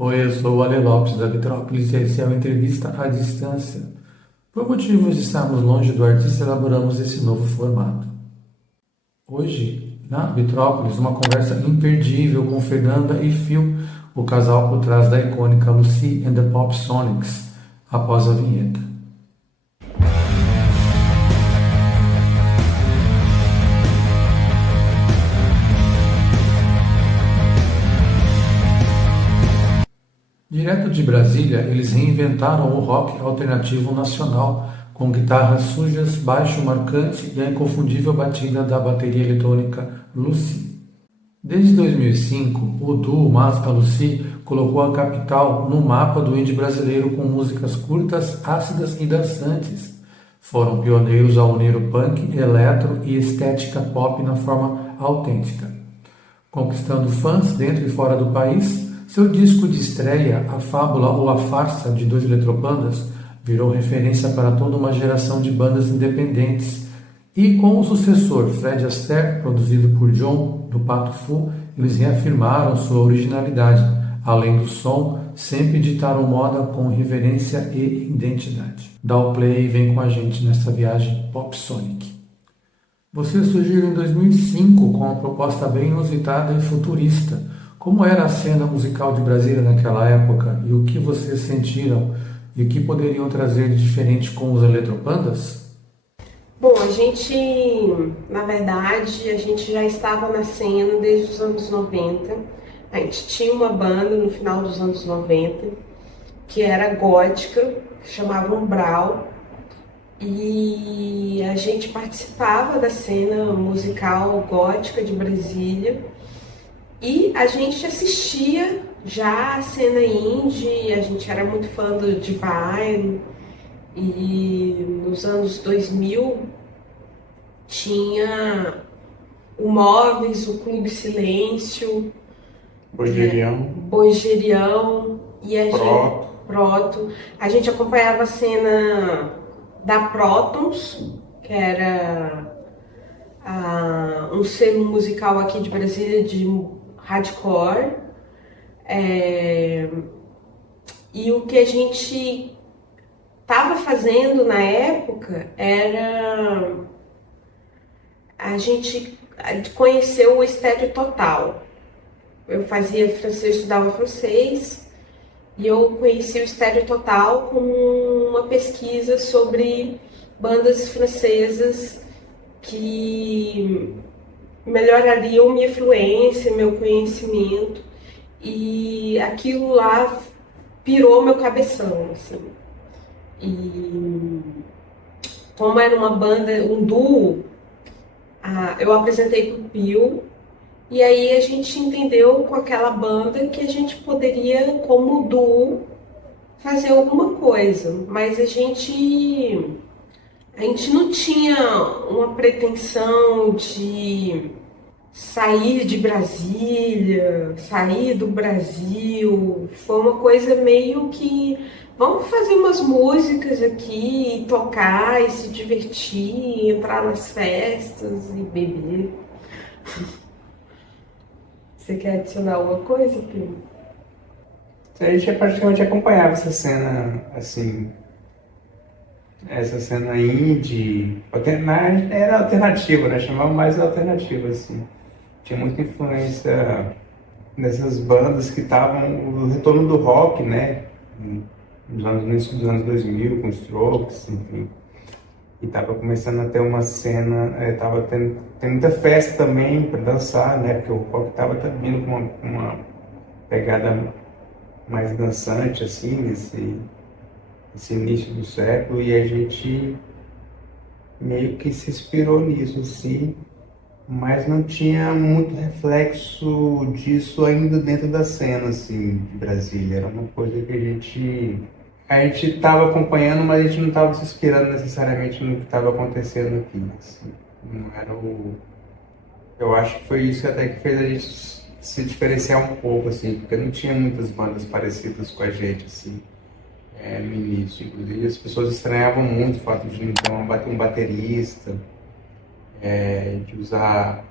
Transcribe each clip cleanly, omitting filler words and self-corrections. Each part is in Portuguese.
Oi, eu sou o Ale Lopes da Vitrópolis e esse é uma entrevista à distância. Por motivos de estarmos longe do artista, elaboramos esse novo formato. Hoje, na Vitrópolis, uma conversa imperdível com Fernanda e Phil, o casal por trás da icônica Lucy and the Pop Sonics, após a vinheta. Direto de Brasília, eles reinventaram o rock alternativo nacional, com guitarras sujas, baixo marcante e a inconfundível batida da bateria eletrônica Lucy. Desde 2005, o duo Masca Lucy colocou a capital no mapa do indie brasileiro com músicas curtas, ácidas e dançantes. Foram pioneiros ao unir o punk, eletro e estética pop na forma autêntica. Conquistando fãs dentro e fora do país, seu disco de estreia, A Fábula ou A Farsa de Dois Eletropandas, virou referência para toda uma geração de bandas independentes. E com o sucessor Fred Astaire, produzido por John, do Pato Fu, eles reafirmaram sua originalidade. Além do som, sempre ditaram moda com reverência e identidade. Dá o play e vem com a gente nessa viagem Pop Sonic. Você surgiu em 2005 com uma proposta bem inusitada e futurista. Como era a cena musical de Brasília naquela época e o que vocês sentiram e o que poderiam trazer de diferente com os Eletropandas? Bom, na verdade, a gente já estava na cena desde os anos 90. A gente tinha uma banda no final dos anos 90 que era gótica, chamava Umbral, e a gente participava da cena musical gótica de Brasília e a gente assistia já a cena indie, a gente era muito fã do Divine. E nos anos 2000 tinha o Móveis, o Clube Silêncio, Boigerião e Proto. A gente acompanhava a cena da Protons, que era um selo musical aqui de Brasília de hardcore. E o que a gente estava fazendo na época era a gente conheceu o Estéreo Total. Eu fazia francês, estudava francês, e eu conheci o Estéreo Total como uma pesquisa sobre bandas francesas que melhorariam minha fluência, meu conhecimento, e aquilo lá pirou meu cabeção, assim. E como era uma banda, um duo, eu apresentei pro Pio, e aí a gente entendeu com aquela banda que a gente poderia, como duo, fazer alguma coisa, mas a gente não tinha uma pretensão de sair de Brasília, sair do Brasil. Foi uma coisa meio que vamos fazer umas músicas aqui, tocar e se divertir, entrar nas festas e beber. Você quer adicionar alguma coisa, Pio? A gente praticamente acompanhava essa cena, assim, essa cena indie, era alternativa, né? Chamava mais alternativa, assim. Tinha muita influência dessas bandas que estavam, o retorno do rock, né? Início dos anos 2000, com Strokes, enfim. E tava começando a ter uma cena, tava tendo muita festa também para dançar, né? Porque o rock tava vindo com uma pegada mais dançante, assim, nesse início do século, e a gente meio que se inspirou nisso, assim, mas não tinha muito reflexo disso ainda dentro da cena, assim, de Brasília. Era uma coisa que a gente estava acompanhando, mas a gente não estava se inspirando necessariamente no que estava acontecendo aqui, assim. Não era eu acho que foi isso até que fez a gente se diferenciar um pouco, assim, porque não tinha muitas bandas parecidas com a gente, assim, no início. Inclusive, as pessoas estranhavam muito o fato de não ter um baterista, de usar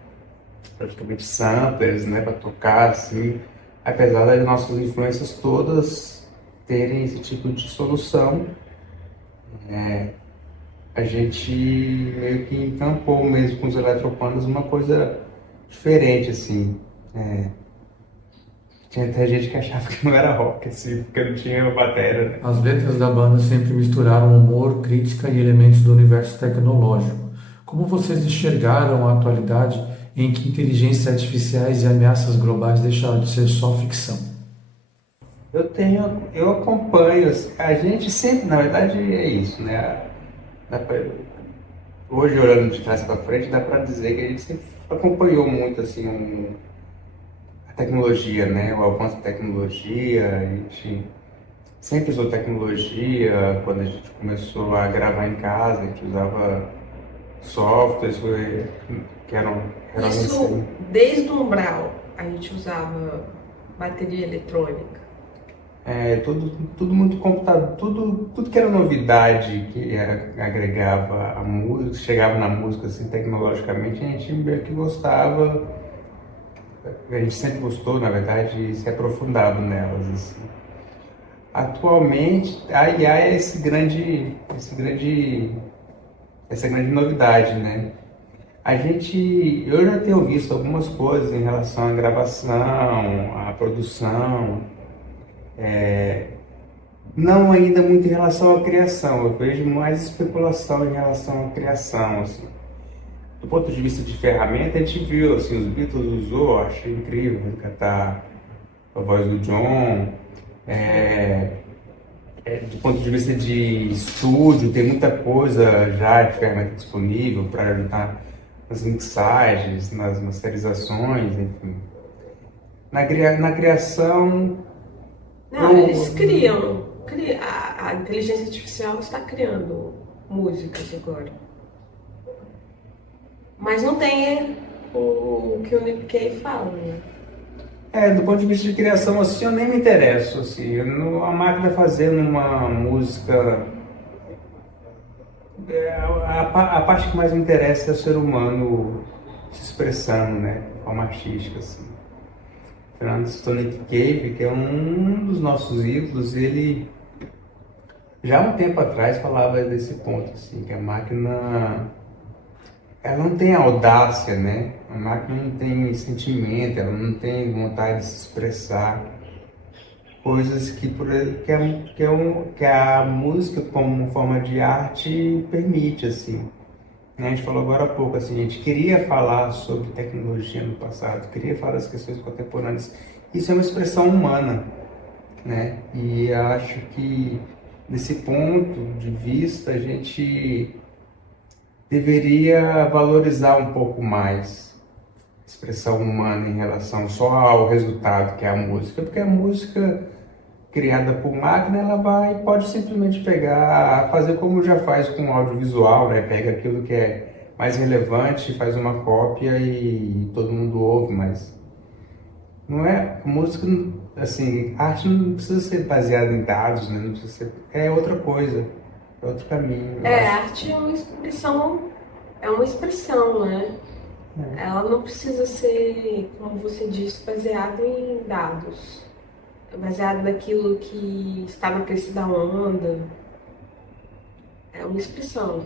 praticamente samplers, né, para tocar, assim. apesar das nossas influências todas terem esse tipo de solução, a gente meio que encampou mesmo com os Electropandas uma coisa diferente, assim. Tinha até gente que achava que não era rock, assim, porque não tinha bateria, né? As letras da banda sempre misturaram humor, crítica e elementos do universo tecnológico. Como vocês enxergaram a atualidade em que inteligências artificiais e ameaças globais deixaram de ser só ficção? Eu acompanho, a gente sempre, na verdade, é isso, né? Hoje, olhando de trás para frente, dá para dizer que a gente sempre acompanhou muito, assim, a tecnologia, né? O avanço da tecnologia, a gente sempre usou tecnologia. Quando a gente começou a gravar em casa, a gente usava softwares que eram Isso, assim. desde o Umbral, a gente usava bateria eletrônica. Tudo muito computador, tudo que era novidade que agregava a música, chegava na música assim, tecnologicamente, a gente meio que gostava, a gente sempre gostou, na verdade, e se aprofundava nelas. Assim. Atualmente, a IA é essa grande novidade, né? Eu já tenho visto algumas coisas em relação à gravação, à produção, não ainda muito em relação à criação. Eu vejo mais especulação em relação à criação, assim. Do ponto de vista de ferramenta, a gente viu, assim, os Beatles usou, achei incrível, cantar a voz do John. Do ponto de vista de estúdio, tem muita coisa já de ferramenta disponível para ajudar nas mixagens, nas masterizações, enfim. Na criação... Não, eles criam. A inteligência artificial está criando músicas agora. Mas não tem o que o Nick Cave fala, né? Do ponto de vista de criação, assim, eu nem me interesso, assim. A máquina fazendo uma música... a parte que mais me interessa é o ser humano se expressando, né? De forma artística, assim. Fernando Nick Cave, que é um dos nossos ídolos, ele já há um tempo atrás falava desse ponto, assim, que a máquina ela não tem audácia, né? A máquina não tem sentimento, ela não tem vontade de se expressar coisas que a música como forma de arte permite, assim. A gente falou agora há pouco, assim, a gente queria falar sobre tecnologia no passado, queria falar das questões contemporâneas. Isso é uma expressão humana, né? E acho que, nesse ponto de vista, a gente deveria valorizar um pouco mais a expressão humana em relação só ao resultado que é a música, porque a música criada por máquina, pode simplesmente pegar, fazer como já faz com o audiovisual, né? Pega aquilo que é mais relevante, faz uma cópia e todo mundo ouve, mas não é, música, assim, arte não precisa ser baseada em dados, né? Não precisa ser, é outra coisa, é outro caminho. Arte é uma expressão, né? Ela não precisa ser, como você disse, baseada em dados. Baseado naquilo que está na crista da onda. É uma expressão.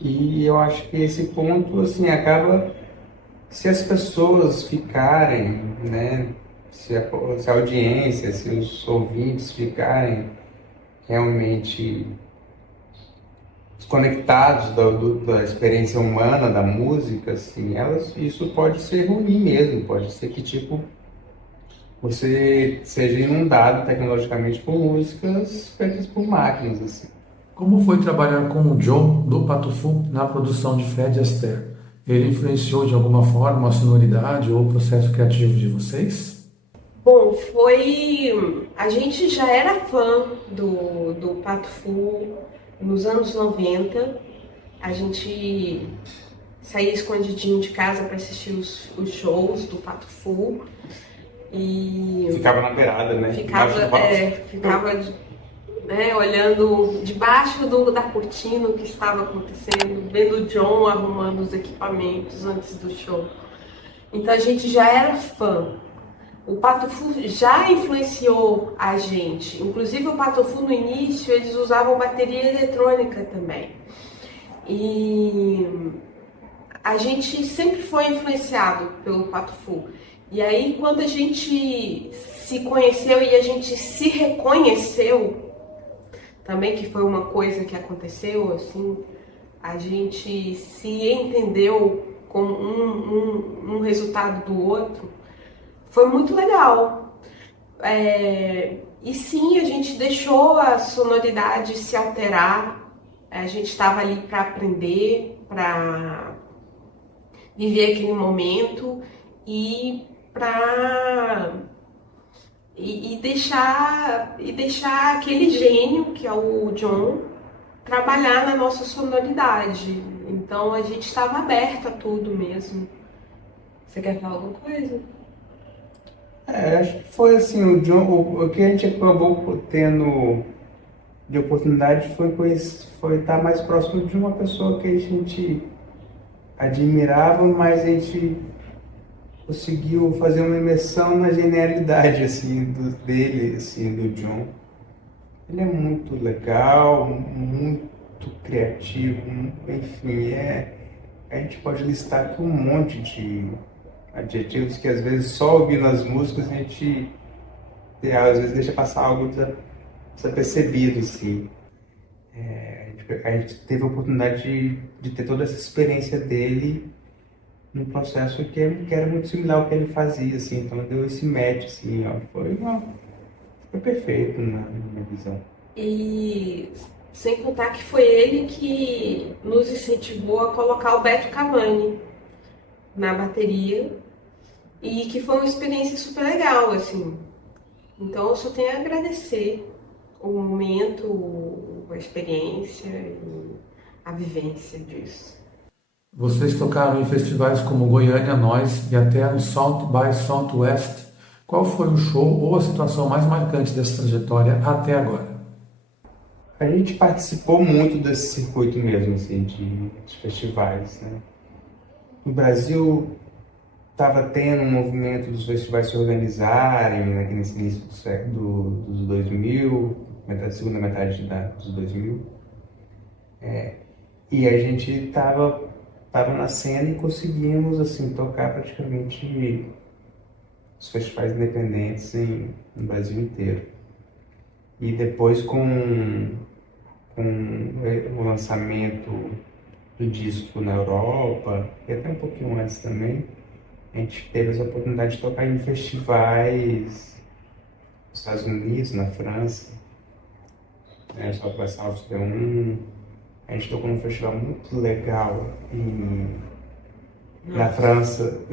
E eu acho que esse ponto, assim, acaba, se as pessoas ficarem, né, se a audiência, se os ouvintes ficarem realmente desconectados da experiência humana da música, assim, isso pode ser ruim mesmo, pode ser que, tipo, você seja inundado tecnologicamente por músicas feitas por máquinas, assim. Como foi trabalhar com o John do Pato Fu na produção de Fred Astaire? Ele influenciou de alguma forma a sonoridade ou o processo criativo de vocês? Bom, a gente já era fã do Pato Fu nos anos 90. A gente saía escondidinho de casa para assistir os shows do Pato Fu. E ficava na beirada, né? Ficava olhando debaixo da cortina o que estava acontecendo, vendo o John arrumando os equipamentos antes do show. Então a gente já era fã. o Patufu já influenciou a gente. Inclusive o Patufu no início eles usavam bateria eletrônica também. E a gente sempre foi influenciado pelo Patufu. E aí quando a gente se conheceu e a gente se reconheceu, também que foi uma coisa que aconteceu, assim, a gente se entendeu como um resultado do outro, foi muito legal. E sim, a gente deixou a sonoridade se alterar, a gente estava ali para aprender, para viver aquele momento e para deixar aquele gênio que é o John trabalhar na nossa sonoridade. Então a gente estava aberto a tudo mesmo. Você quer falar alguma coisa? Acho que foi assim, o John, o que a gente acabou tendo de oportunidade foi estar mais próximo de uma pessoa que a gente admirava, mas a gente conseguiu fazer uma imersão na genialidade assim dele, assim, do John. Ele é muito legal, muito criativo, enfim, a gente pode listar aqui um monte de adjetivos que às vezes só ouvindo as músicas a gente às vezes deixa passar algo desapercebido, assim. A gente teve a oportunidade de ter toda essa experiência dele num processo que era muito similar ao que ele fazia, assim, então deu esse match, assim, ó, foi perfeito na minha visão. E sem contar que foi ele que nos incentivou a colocar o Beto Cavani na bateria e que foi uma experiência super legal, assim. Então eu só tenho a agradecer o momento, a experiência e a vivência disso. Vocês tocaram em festivais como Goiânia Nós e até no South by Southwest. Qual foi o show ou a situação mais marcante dessa trajetória até agora? A gente participou muito desse circuito mesmo, assim, de festivais, né? No Brasil, estava tendo um movimento dos festivais se organizarem, né, nesse início dos 2000, segunda metade dos 2000. E a gente estava na cena e conseguimos, assim, tocar praticamente os festivais independentes no Brasil inteiro. E depois com o lançamento do disco na Europa, e até um pouquinho antes também, a gente teve essa oportunidade de tocar em festivais nos Estados Unidos, na França, né, só para South de um. A gente tocou num festival muito legal na França,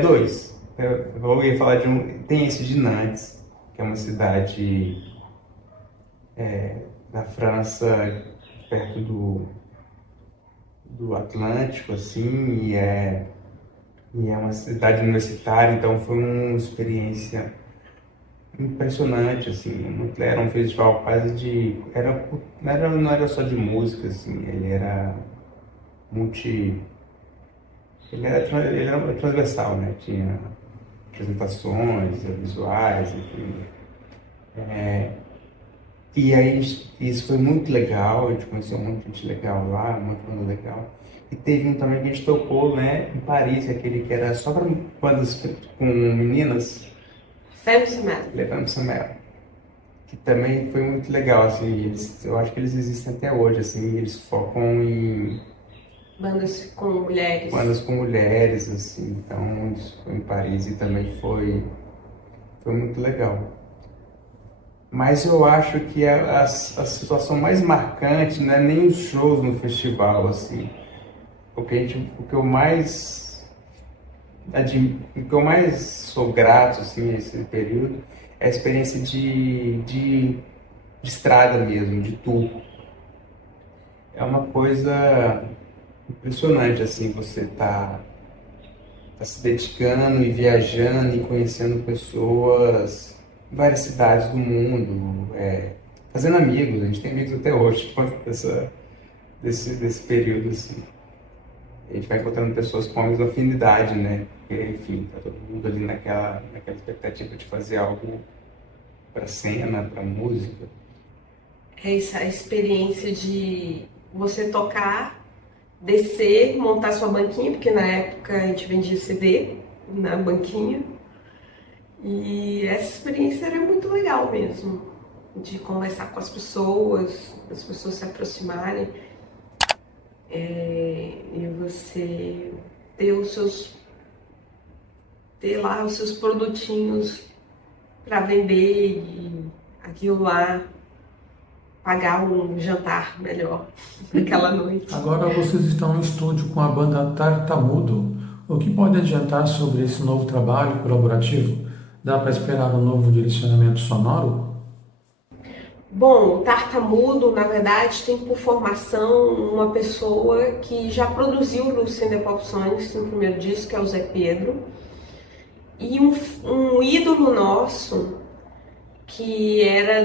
dois. Eu ia falar de um, tem esse de Nantes, que é uma cidade da França, perto do Atlântico, assim, e é uma cidade universitária, então foi uma experiência impressionante, assim. Era um festival quase de... não era só de música, assim, ele era ele era transversal, né? Tinha apresentações, visuais, enfim. E aí isso foi muito legal, a gente conheceu um monte de gente legal lá, muito banda legal. E teve um também que a gente tocou, né, em Paris, aquele que era só para bandas com meninas. Femme Semelle. Le Femme Semelle. Que também foi muito legal, assim, eu acho que eles existem até hoje, assim, eles focam em Bandas com mulheres. bandas com mulheres, assim, então isso foi em Paris e também foi muito legal. Mas eu acho que a situação mais marcante não é nem os shows no festival, assim. O que eu mais sou grato, assim, nesse período, é a experiência de estrada mesmo, de tour. É uma coisa impressionante, assim, você tá se dedicando e viajando e conhecendo pessoas em várias cidades do mundo, fazendo amigos. A gente tem amigos até hoje por conta desse período, assim. a gente vai encontrando pessoas com a mesma afinidade, né? Porque, enfim, tá todo mundo ali naquela expectativa de fazer algo para cena, para música. É essa experiência de você tocar, descer, montar sua banquinha, porque na época a gente vendia CD na banquinha. E essa experiência era muito legal mesmo, de conversar com as pessoas se aproximarem, e você ter ter lá os seus produtinhos para vender e aquilo lá pagar um jantar melhor naquela noite. Agora vocês estão no estúdio com a banda Tartamudo. O que pode adiantar sobre esse novo trabalho colaborativo? Dá para esperar um novo direcionamento sonoro? Bom, o Tartamudo, na verdade, tem por formação uma pessoa que já produziu o Lucy and the Pop Sonics no primeiro disco, que é o Zé Pedro, e um ídolo nosso, que era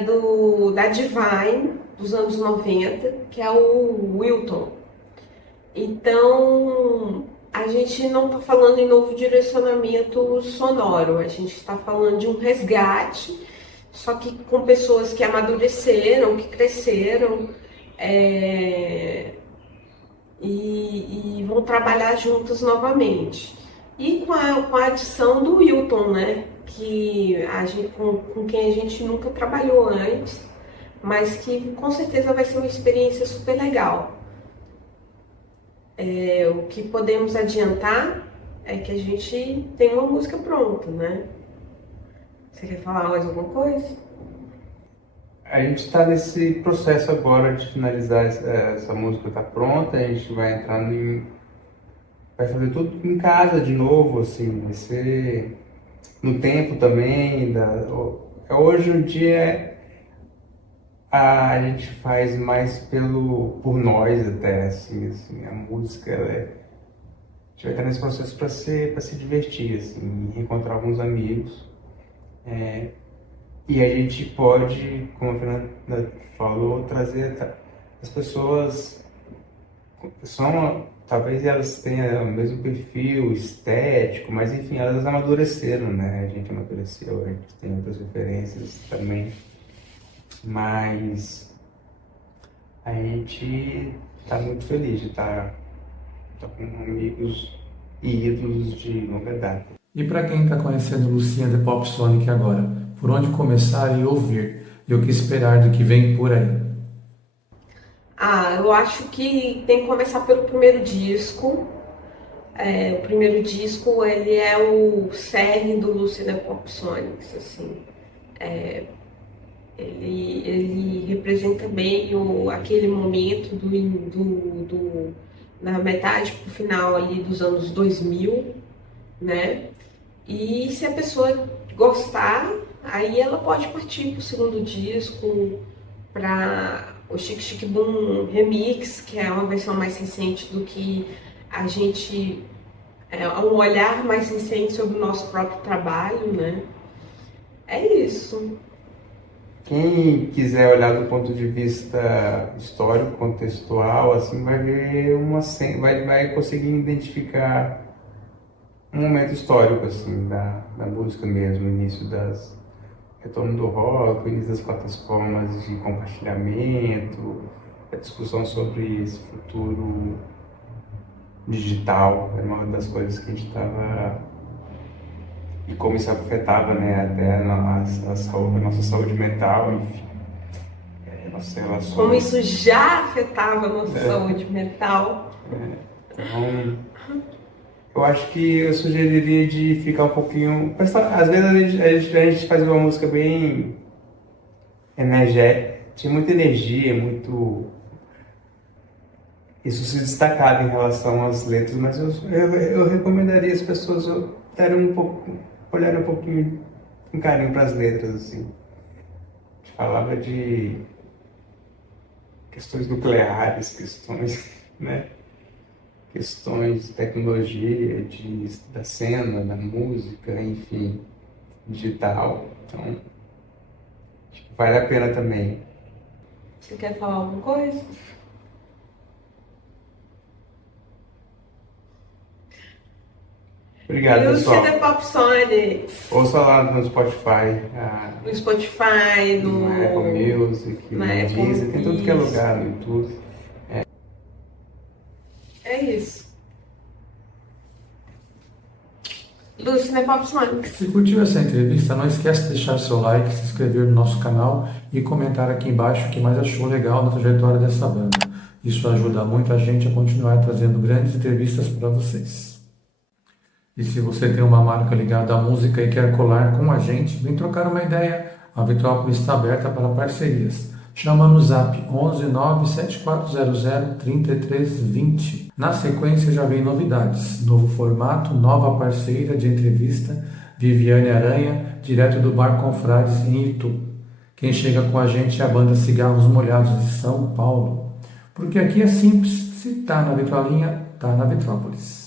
da Divine, dos anos 90, que é o Wilton. Então, a gente não está falando em novo direcionamento sonoro, a gente está falando de um resgate, só que com pessoas que amadureceram, que cresceram, e vão trabalhar juntas novamente. E com a adição do Wilton, né? Com quem a gente nunca trabalhou antes, mas que com certeza vai ser uma experiência super legal. O que podemos adiantar é que a gente tem uma música pronta, né? Você quer falar mais alguma coisa? A gente está nesse processo agora de finalizar essa música, está pronta, a gente vai entrar vai fazer tudo em casa de novo, assim, vai ser no tempo também. Hoje em dia a gente faz mais por nós até, assim, a música, a gente vai estar nesse processo para se divertir, assim, encontrar alguns amigos. E a gente pode, como a Fernanda falou, trazer as pessoas, talvez elas tenham o mesmo perfil estético, mas enfim, elas amadureceram, né? A gente amadureceu, a gente tem outras referências também, mas a gente está muito feliz de estar com amigos e ídolos de longa data. E para quem está conhecendo Lucy and the Pop Sonic agora, por onde começar e ouvir? E o que esperar do que vem por aí? Eu acho que tem que começar pelo primeiro disco. O primeiro disco, ele é o cerne do Lucy and the Pop Sonics, assim. Ele representa bem aquele momento da metade pro final ali dos anos 2000, né? E se a pessoa gostar, aí ela pode partir pro segundo disco, para o Chique Chique Boom Remix, que é uma versão mais recente do que a gente... um olhar mais recente sobre o nosso próprio trabalho, né? É isso. Quem quiser olhar do ponto de vista histórico, contextual, assim, vai ver vai conseguir identificar um momento histórico, assim, da música mesmo, o início retorno do rock, o início das plataformas de compartilhamento, a discussão sobre esse futuro digital, era uma das coisas que a gente estava... E como isso afetava, né, até a nossa saúde mental, enfim, nossas relações. Como isso já afetava a nossa saúde mental. Então, eu acho que eu sugeriria de ficar um pouquinho... Às vezes a gente faz uma música bem energética, tinha muita energia, muito... Isso se destacava em relação às letras, mas eu recomendaria as pessoas olharem um pouquinho com carinho para as letras, assim. A gente falava de questões nucleares, né? Questões de tecnologia, da cena, da música, enfim, digital. Então, acho que vale a pena também. Você quer falar alguma coisa? Obrigado, pessoal. Lucy The Pop Sonics. Ouça lá no Spotify, No Spotify, no Apple Music, no Deezer, tem tudo que é lugar, no YouTube. É isso. Lucy The Pop Sonics. Se curtiu essa entrevista, não esquece de deixar seu like, se inscrever no nosso canal e comentar aqui embaixo o que mais achou legal na trajetória dessa banda. Isso ajuda muito a gente a continuar trazendo grandes entrevistas para vocês. E se você tem uma marca ligada à música e quer colar com a gente, vem trocar uma ideia. A Vitrópolis está aberta para parcerias. Chama no zap 11 97400 3320. Na sequência já vem novidades. Novo formato, nova parceira de entrevista, Viviane Aranha, direto do Bar Confrades em Itu. Quem chega com a gente é a banda Cigarros Molhados de São Paulo. Porque aqui é simples, se tá na vitrolinha, tá na Vitrópolis.